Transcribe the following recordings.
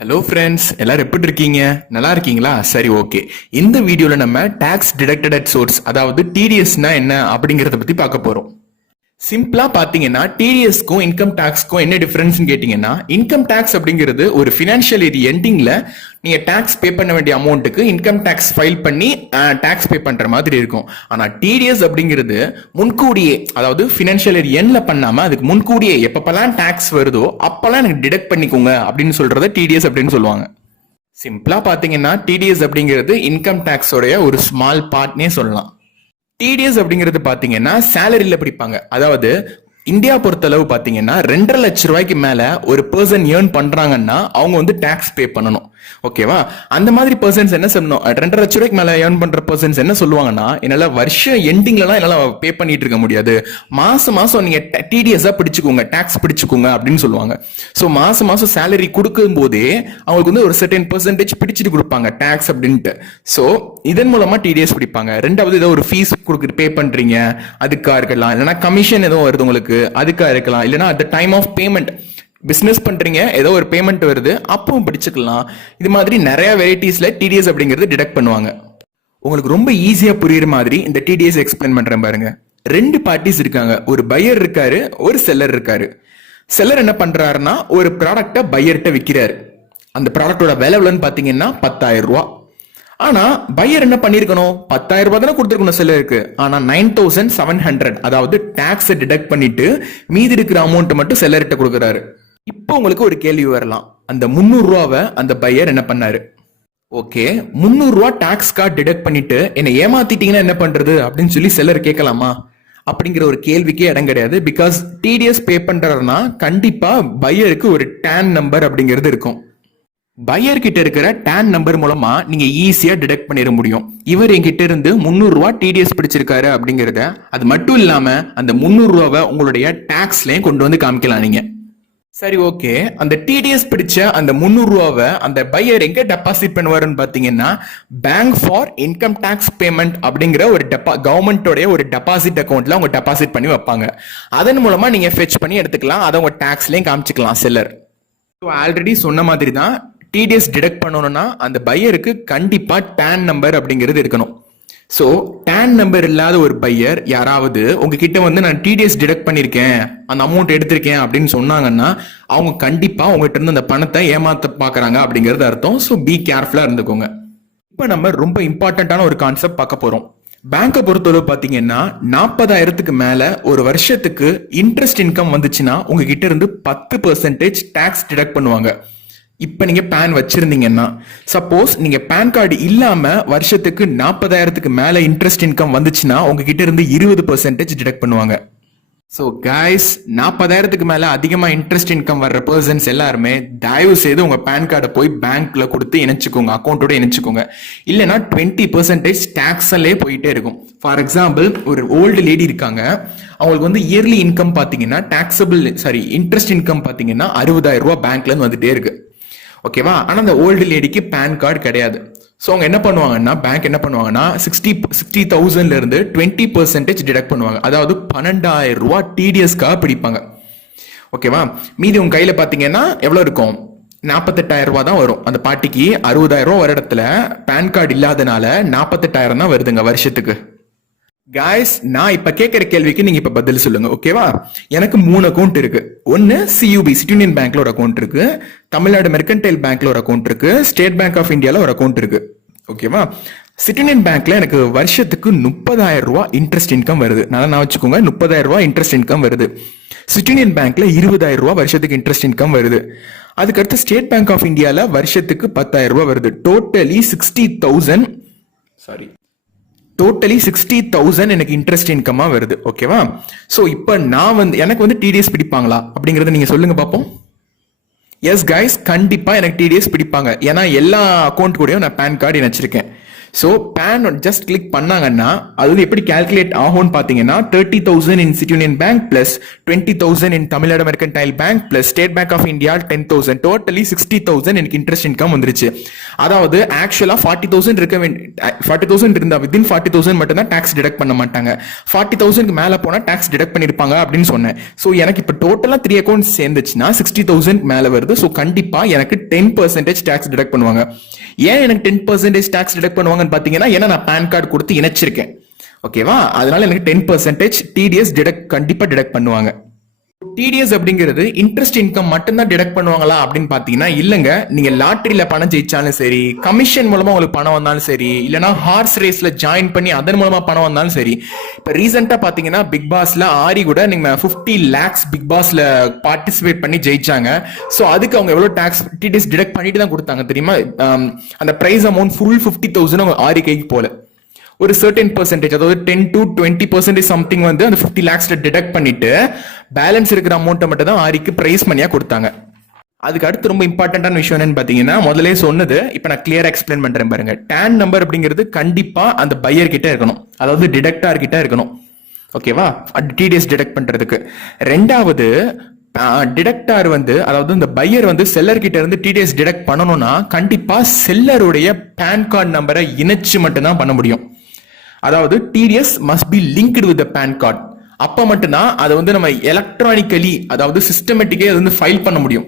Hello friends, எல்லாரும் எப்படி இருக்கீங்க? நல்லா இருக்கீங்களா? சரி, ஓகே. இந்த வீடியோல நம்ம டாக்ஸ் டிடக்டட் அட் சோர்ஸ், அதாவது டிடிஎஸ்னா என்ன அப்படிங்கறத பத்தி பார்க்க போறோம். சிம்பிளா பாத்தீங்கன்னா டிடிஎஸ்க்கும் இன்கம் டாக்ஸ்க்கும் என்ன டிஃபரன்ஸ் கேட்டீங்கன்னா, இன்கம் டாக்ஸ் அப்படிங்கிறது ஒரு பினான்சியல் இயர் எண்டிங்ல நீங்க டாக்ஸ் பே பண்ண வேண்டிய அமௌண்ட்டுக்கு இன்கம் டாக்ஸ் ஃபைல் பண்ணி டாக்ஸ் பே பண்ற மாதிரி இருக்கும். ஆனா டிடிஎஸ் அப்படிங்கிறது முன்கூடியே, அதாவது பினான்சியல் இயர் எண்ட்ல பண்ணாம அதுக்கு முன்கூடியே எப்பப்பெல்லாம் டாக்ஸ் வருதோ அப்பெல்லாம் எனக்கு டிடக்ட் பண்ணிக்கோங்க அப்படின்னு சொல்றத டிடிஎஸ் அப்படின்னு சொல்லுவாங்க. சிம்பிளா பாத்தீங்கன்னா டிடிஎஸ் அப்படிங்கிறது இன்கம் டாக்ஸோடைய ஒரு ஸ்மால் பார்ட்னே சொல்லலாம். டிடிஎஸ் அப்படிங்கிறது பாத்தீங்கன்னா சேலரியில பிடிப்பாங்க. அதாவது இந்தியா பொறுத்தளவு பாத்தீங்கன்னா 2.5 லட்சம் ரூபாய்க்கு மேல ஒரு பர்சன் ஏர்ன் பண்றாங்கன்னா அவங்க வந்து டாக்ஸ் பே பண்ணணும். ஓகேவா? அந்த மாதிரி பர்சன்ஸ் என்ன சொல்லணும், 2.5 லட்சம் ரூபாய்க்கு மேல ஏர்ன் பண்ற பர்சன்ஸ் என்ன சொல்லுவாங்கன்னா, என்னால வருஷம் எண்டிங்லாம் என்னால பே பண்ணிட்டு இருக்க முடியாது, மாசம் மாசம் நீங்க டிடிஎஸ் பிடிச்சுக்கோங்க, டாக்ஸ் பிடிச்சுக்கோங்க அப்படின்னு சொல்லுவாங்க. சோ மாசம் மாசம் சேலரி கொடுக்கும் போதே அவங்களுக்கு வந்து ஒரு சர்டன் பெர்சன்டேஜ் பிடிச்சிட்டு கொடுப்பாங்க டாக்ஸ் அப்படின்ட்டு. சோ இதன் மூலமா டிடிஎஸ் பிடிப்பாங்க. ரெண்டாவது ஏதோ ஒரு ஃபீஸ் கொடுக்குறது பே பண்றீங்க அதுக்கா இருக்கலாம், இல்லைன்னா கமிஷன் ஏதோ வருது உங்களுக்கு அதுக்கா இருக்கலாம், இல்லைன்னா at time of payment business பண்றீங்க ஏதோ ஒரு பேமெண்ட் வருது அப்பவும் பிடிச்சுக்கலாம். இது மாதிரி நிறைய வெரைட்டிஸ்ல டிடிஎஸ் அப்படிங்கிறது டிடக்ட் பண்ணுவாங்க. உங்களுக்கு ரொம்ப ஈஸியா புரியுற மாதிரி இந்த டிடிஎஸ் எக்ஸ்பிளைன் பண்றேன் பாருங்க. 2 பார்ட்டிஸ் இருக்காங்க, ஒரு பையர் இருக்காரு, ஒரு செல்லர் இருக்காரு. செல்லர் என்ன பண்றாருன்னா ஒரு ப்ராடக்ட பையர்கிட்ட விற்கிறாரு. அந்த ப்ராடக்டோட விலை எவ்வளவுன்னு பாத்தீங்கன்னா 10,000 ரூபாய். ஆனா பையர் என்ன பண்ணிருக்கணும், 10,000 ரூபாய் தானே கொடுத்துருக்கணும் செல்லருக்கு. ஆனா 9,700, அதாவது டாக்ஸ் டிடக்ட் பண்ணிட்டு மீதி இருக்கிற அமௌண்ட் மட்டும் செல்லர்கிட்ட கொடுக்குறாரு. இப்போ உங்களுக்கு ஒரு கேள்வி வரலாம், அந்த 300 ரூபாவை அந்த பையர் என்ன பண்ணாரு? ஓகே, 300 ரூபாய் டாக்ஸ் கார்டு டிடக்ட் பண்ணிட்டு என்ன ஏமாத்திட்டீங்கன்னா என்ன பண்றது அப்படின்னு சொல்லி செல்லர் கேட்கலாமா? அப்படிங்கிற ஒரு கேள்விக்கே இடம் கிடையாது. பிகாஸ் டிடிஎஸ் பே பண்றாருன்னா கண்டிப்பா பையருக்கு ஒரு டான் நம்பர் அப்படிங்கிறது இருக்கும். பையர் கிட்ட இருக்கிற டான் நம்பர் மூலமா நீங்க ஈஸியா டிடக்ட் பண்ணிட முடியும். இவர் என்கிட்ட இருந்து 300 ரூபாய் டிடிஎஸ் பிடிச்சிருக்காரு அப்படிங்கறத, அது மட்டும் இல்லாம அந்த 300 ரூபாவை உங்களுடைய டாக்ஸ்லயும் கொண்டு வந்து காமிக்கலாம் நீங்க. சரி, ஓகே. அந்த டிடிஎஸ் பிடிச்ச அந்த 300 ரூபாவை அந்த பையர் எங்க டெபாசிட் பண்ணுவாருன்னு பாத்தீங்கன்னா, bank for income tax payment அப்படிங்கிற ஒரு கவர்மெண்டோட ஒரு டெபாசிட் அக்கௌண்ட்ல அவங்க டெபாசிட் பண்ணி வைப்பாங்க. அதன் மூலமா நீங்க ஃபெச் பண்ணி எடுத்துக்கலாம், அதை உங்க டாக்ஸ்லயும் காமிச்சுக்கலாம் செல்லர். ஆல்ரெடி சொன்ன மாதிரி தான், டிடிஎஸ் டிடக்ட் பண்ணணும்னா அந்த பையருக்கு கண்டிப்பா டான் நம்பர் அப்படிங்கிறது இருக்கணும். சோ டான் நம்பர் இல்லாத ஒரு பையர் யாராவது உங்ககிட்ட வந்து நான் டிடிஎஸ் டிடக்ட் பண்ணிருக்கேன், அந்த அமௌண்ட் எடுத்திருக்கேன் அப்படின்னு சொன்னாங்கன்னா அவங்க கண்டிப்பா உங்ககிட்ட இருந்து அந்த பணத்தை ஏமாத்த பாக்குறாங்க அப்படிங்கிறது அர்த்தம். சோ பி கேர்ஃபுல்லா இருந்துக்கோங்க. இப்ப நம்ம ரொம்ப இம்பார்ட்டன்டான ஒரு கான்செப்ட் பார்க்க போறோம். பேங்கை பொறுத்தளவு பாத்தீங்கன்னா 40,000க்கு மேல ஒரு வருஷத்துக்கு இன்ட்ரெஸ்ட் இன்கம் வந்துச்சுன்னா உங்ககிட்ட இருந்து 10% டாக்ஸ் டிடக்ட் பண்ணுவாங்க. இப்ப நீங்க பேன் வச்சிருந்தீங்கன்னா, சப்போஸ் நீங்க பேன் கார்டு இல்லாம வருஷத்துக்கு 40,000க்கு மேல இன்ட்ரெஸ்ட் இன்கம் வந்துச்சுன்னா உங்ககிட்ட இருந்து 20% டிடக்ட் பண்ணுவாங்க. சோ கைஸ், 40,000க்கு மேல அதிகமா இன்ட்ரெஸ்ட் இன்கம் வர்ற பர்சன்ஸ் எல்லாருமே தயவு செய்து உங்க பேன் கார்டை போய் பேங்க்ல கொடுத்து இணைச்சுக்கோங்க, அக்கௌண்டோட இணைச்சுக்கோங்க. இல்லைன்னா 20% டாக்ஸ்லயே போயிட்டே இருக்கும். ஃபார் எக்ஸாம்பிள், ஒரு ஓல்டு லேடி இருக்காங்க, அவங்களுக்கு வந்து இயர்லி இன்கம் பாத்தீங்கன்னா இன்ட்ரெஸ்ட் இன்கம் பாத்தீங்கன்னா 60,000 ரூபாய் பேங்க்ல இருந்து வந்துட்டே இருக்கு. ஓகேவா? ஆனா அந்த ஓல்டு லேடிக்கு பேன் கார்டு கிடையாது. சோ அவங்க என்ன பண்ணுவாங்கன்னா, பேங்க் என்ன பண்ணுவாங்கன்னா 60,000ல இருந்து 20% டிடக்ட் பண்ணுவாங்க. அதாவது 12,000 ரூபாய் டிடிஎஸ்க்காக பிடிப்பாங்க. ஓகேவா? மீதி உங்க கையில பாத்தீங்கன்னா எவ்வளவு இருக்கும்? 48,000 ரூபாய் தான் வரும். அந்த பாட்டிக்கு 60,000 ரூபாய் வர இடத்துல பேன் கார்டு இல்லாதனால 48,000 தான் வருதுங்க வருஷத்துக்கு. காய்ஸ், நான் இப்ப கேட்கிற கேள்விக்கு நீங்க இப்ப பதில் சொல்லுங்க. ஓகேவா? எனக்கு 3 அக்கௌண்ட் இருக்கு. ஒன்னு சியூபி, சிட்டி யூனியன் பேங்க்ல ஒரு அக்கௌண்ட் இருக்கு, தமிழ்நாடு மெர்கன்டைல் பேங்க்ல ஒரு அக்கௌண்ட் இருக்கு, ஸ்டேட் பேங்க் ஆஃப் இந்தியால ஒரு அக்கௌண்ட் இருக்கு. ஓகேவா? சிட்டி யூனியன் பேங்க்ல எனக்கு வருஷத்துக்கு 30,000 ரூபாய் இன்ட்ரெஸ்ட் இன்கம் வருது. நல்லா வச்சுக்கோங்க, 30,000 ரூபாய் இன்ட்ரெஸ்ட் இன்கம் வருது. சிட்டி யூனியன் பேங்க்ல 20,000 ரூபாய் வருஷத்துக்கு இன்ட்ரெஸ்ட் இன்கம் வருது. அதுக்கடுத்து ஸ்டேட் பேங்க் ஆஃப் இந்தியால வருஷத்துக்கு 10,000 ரூபாய் வருது. டோட்டலி 60,000 எனக்கு இன்ட்ரெஸ்ட் இன்கமா வருது. ஓகேவா? சோ இப்ப நான் வந்து எனக்கு வந்து டிடிஎஸ் பிடிப்பாங்களா அப்படிங்கறத நீங்க சொல்லுங்க பாப்போம். எஸ் கைஸ், கண்டிப்பா எனக்கு டிடிஎஸ் பிடிப்பாங்க. ஏன்னா எல்லா அக்கௌண்ட் கூடயும் நான் பேன் கார்டு இணைச்சிருக்கேன். சோ பேன் ஜஸ்ட் கிளிக் பண்ணாங்கன்னா அது எப்படி கால்குலேட் ஆகும்னு பாத்தீங்கன்னா, 30,000 in City Union Bank plus 20,000 in Tamil Nadu Mercantile Bank plus State Bank of India 10,000, totally 60,000 எனக்கு இன்ட்ரெஸ்ட் இன்கம் வந்துருச்சு. அதாவது ஆக்சுவலா 40,000 இருக்க வேண்டிய 40,000 இருந்தா வித்தின் 40,000 மட்டும் தான் டாக்ஸ் டிடக்ட் பண்ண மாட்டாங்க. 40,000 மேல போனா டாக்ஸ் டிடக்ட் பண்ணிருப்பாங்க அப்படின்னு சொன்னேன். சோ எனக்கு இப்ப டோட்டலா 3 அக்கௌண்ட் சேர்ந்துச்சுன்னா 60,000 மேல வருது. சோ கண்டிப்பா எனக்கு 10% டாக்ஸ் டிடக்ட் பண்ணுவாங்க. ஏன் எனக்கு 10% டாக்ஸ் டிடக்ட் பண்ணுவாங்கன்னு பாத்தீங்கன்னா, ஏன்னா நான் பான் கார்டு கொடுத்து இணைச்சிருக்கேன். ஓகேவா? அதனால எனக்கு 10% டிடிஎஸ் கண்டிப்பா டிடக்ட் பண்ணுவாங்க. டிடிஎஸ் அப்படிங்கிறது இன்ட்ரெஸ்ட் இன்கம் மட்டும்தான் டிடக்ட் பண்ணுவாங்களா அப்படின்னு பாத்தீங்கன்னா இல்லங்க. நீங்க லாட்டரியில பணம் ஜெயிச்சாலும் சரி, கமிஷன் மூலமா உங்களுக்கு பணம் வந்தாலும் சரி, இல்லனா ஹார்ஸ் ரேஸ்ல ஜாயின் பண்ணி அதன் மூலமா பணம் வந்தாலும் சரி. இப்ப ரீசெண்டா பாத்தீங்கன்னா பிக் பாஸ்ல ஆரி கூட நீங்க 50 lakhs பிக் பாஸ்ல பார்ட்டிசிபேட் பண்ணி ஜெயிச்சாங்க. சோ அதுக்கு அவங்க எவ்வளவு டாக்ஸ் டிடிஎஸ் டிடக்ட் பண்ணிட்டு தான் கொடுத்தாங்க தெரியுமா? அந்த பிரைஸ் அமௌண்ட் ஃபுல் 50,000 ஆரி கைக்கு போல ஒரு சர்டன் பெர்சென்டேஜ், அதாவது 10 to 20% சம்திங் வந்து அந்த 50 lakhs டிடக்ட் பண்ணிட்டு பேலன்ஸ் இருக்கிற அமௌண்ட்டை மட்டும் தான் ஆரிக்கு பிரைஸ் மணியா கொடுத்தாங்க. அதுக்கு அடுத்து ரொம்ப இம்பார்ட்டன்டான விஷயம் என்னன்னு பாத்தீங்கன்னா, முதலே சொன்னது இப்ப நான் கிளியரா எக்ஸ்பிளைன் பண்றேன் பாருங்க. டான் நம்பர் அப்படிங்கிறது கண்டிப்பா அந்த பையர் கிட்ட இருக்கணும், அதாவது டிடக்டார் கிட்ட இருக்கணும். ஓகேவா? டிடிஎஸ் டிடக்ட் பண்றதுக்கு. ரெண்டாவது டிடக்டார் வந்து, அதாவது இந்த பையர் வந்து செல்லர் கிட்ட இருந்து டிடிஎஸ் டிடக்ட் பண்ணணும்னா கண்டிப்பா செல்லருடைய பான் கார்டு நம்பரை இணைச்சு மட்டும்தான் பண்ண முடியும். அதாவது TDS must be linked with PAN card. அப்ப மட்டும்தான் அதை வந்து நம்ம எலக்ட்ரானிக்கலி, அதாவது சிஸ்டமேட்டிக்கே வந்து ஃபைல் பண்ண முடியும்,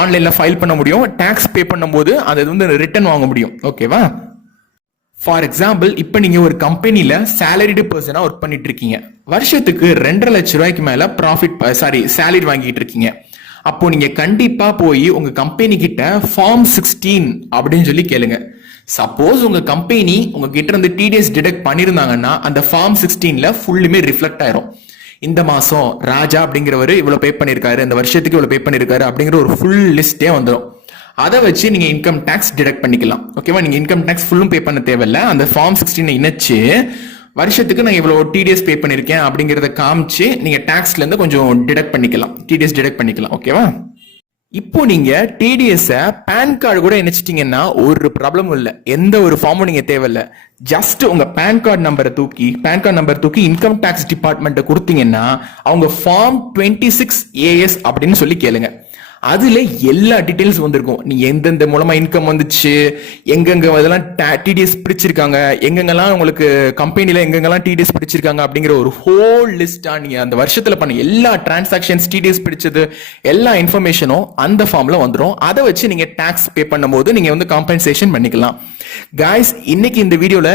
ஆன்லைன்ல ஃபைல் பண்ண முடியும். டாக்ஸ் பே பண்ணும்போது அதை வந்து ரிட்டர்ன் வாங்க முடியும். ஓகேவா? ஃபார் எக்ஸாம்பிள், இப்ப நீங்க ஒரு கம்பெனில சேலரிடு பர்சனா ஒர்க் பண்ணிட்டு இருக்கீங்க. வருஷத்துக்கு 2.5 லட்சம் ரூபாய்க்கு மேல சேலரி வாங்கிட்டு இருக்கீங்க. அப்போ நீங்க கண்டிப்பா போய் உங்க கம்பெனி கிட்ட ஃபார்ம் 16 அப்படின்னு சொல்லி கேளுங்க. சப்போஸ் உங்க கம்பெனி உங்ககிட்ட இருந்து டிடிஎஸ் டிடக்ட் பண்ணிருந்தாங்கன்னா அந்த ஃபார்ம் 16ல ஃபுல்லுமே ரிஃப்ளெக்ட் ஆயிரும். இந்த மாசம் ராஜா அப்படிங்கிறவரு இவ்வளவு பே பண்ணிருக்காரு, இந்த வருஷத்துக்கு இவ்வளவு பே பண்ணிருக்காரு அப்படிங்கிற ஒரு ஃபுல் லிஸ்டே வந்துடும். அதை வச்சு நீங்க இன்கம் டாக்ஸ் டிடக்ட் பண்ணிக்கலாம். ஓகேவா? நீங்க இன்கம் டாக்ஸ் ஃபுல்லும் பே பண்ண தேவையில்ல. அந்த ஃபார்ம் 16 இணைச்சு வருஷத்துக்கு நான் இவ்வளவு டிடிஎஸ் பே பண்ணிருக்கேன் அப்படிங்கறத காமிச்சு நீங்க டாக்ஸ்ல இருந்து கொஞ்சம் டிடக்ட் பண்ணிக்கலாம், டிடிஎஸ் டிடக்ட் பண்ணிக்கலாம். ஓகேவா? இப்போ நீங்க டிடிஎஸ் பான் கார்டு கூட இணைச்சிட்டீங்கன்னா ஒரு ப்ராப்ளம் இல்ல, எந்த ஒரு ஃபார்மும் நீங்க தேவையில்ல. ஜஸ்ட் உங்க பான் கார்டு நம்பர் தூக்கி இன்கம் டாக்ஸ் டிபார்ட்மெண்ட் கொடுத்தீங்கன்னா அவங்க ஃபார்ம் 26AS அப்படின்னு சொல்லி கேளுங்க. அதுல எல்லா டீடைல்ஸ் வந்திருக்கும். நீ எந்தெந்த மூலமா இன்கம் வந்துச்சு, எங்கெங்க அதெல்லாம் டிடிஎஸ் பிடிச்சிருக்காங்க, எங்கெங்கெல்லாம் உங்களுக்கு கம்பெனில எங்கெங்கெல்லாம் டிடிஎஸ் பிடிச்சிருக்காங்க அப்படிங்கிற ஒரு ஹோல் லிஸ்டா நீங்க அந்த வருஷத்துல பண்ண எல்லா டிரான்சாக்ஷன்ஸ் டிடிஎஸ் பிடிச்சது எல்லா இன்ஃபர்மேஷனும் அந்த ஃபார்ம்ல வந்துடும். அதை வச்சு நீங்க டாக்ஸ் பே பண்ணும்போது நீங்க வந்து காம்பன்சேஷன் பண்ணிக்கலாம். காய்ஸ், இன்னைக்கு இந்த வீடியோல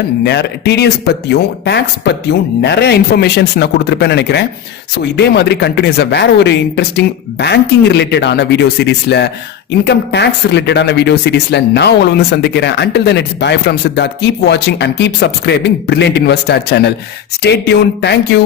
டிடிஎஸ் பத்தியும் டாக்ஸ் பத்தியும் நிறைய இன்ஃபர்மேஷன்ஸ் நான் கொடுத்திருப்பேன்னு நினைக்கிறேன். சோ இதே மாதிரி கண்டினியூஸா வேற ஒரு இன்ட்ரெஸ்டிங் பேங்கிங் ரிலேட்டடான வீடியோ சீரிஸ்ல, இன்கம் டாக்ஸ் ரிலேட்டடான வீடியோ சீரிஸ்ல நான் உங்களை வந்து சந்திக்கிறேன். Until then, it's bye from Siddharth. Keep watching and keep subscribing Brilliant Investor channel. Stay tuned. Thank you.